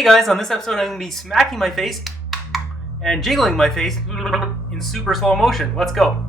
Hey guys, on this episode I'm going to be smacking my face and jiggling my face in super slow motion. Let's go.